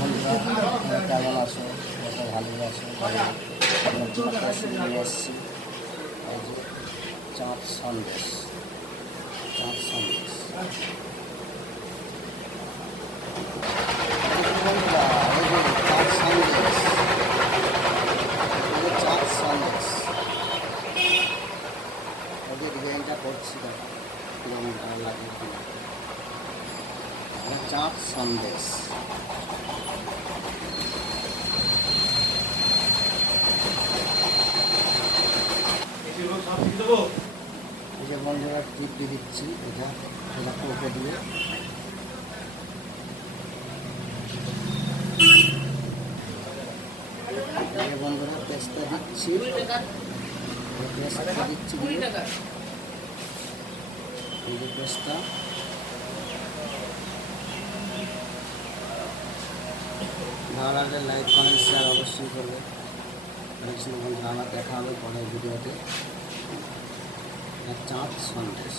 বন্ধুরা কেমন আছো? কত ভালো আছো? নিয়ে এসছি চাঁদ সন্দেশ। চাঁদ সন্দেশ বন্ধুরা, এই যে চাঁদ সন্দেশ, চাঁদ সন্দেশ ওদের ডিজাইনটা করছি, দেখো কিরকম ভালো লাগে কিনা। চাঁদ সন্দেশ এই যে বন্ধুরা টিপ দিয়ে দিচ্ছি, এটা কোকো দিয়ে বন্ধুরা পেস্তা দিচ্ছি, পেস্তা দিচ্ছি এই যে পেস্তা। ভালো লাগলে লাইক কমেন্ট শেয়ার অবশ্যই করবে। বন্ধুরা আমার দেখা হবে পরের ভিডিওতে। চাঁদ সন্দেশ।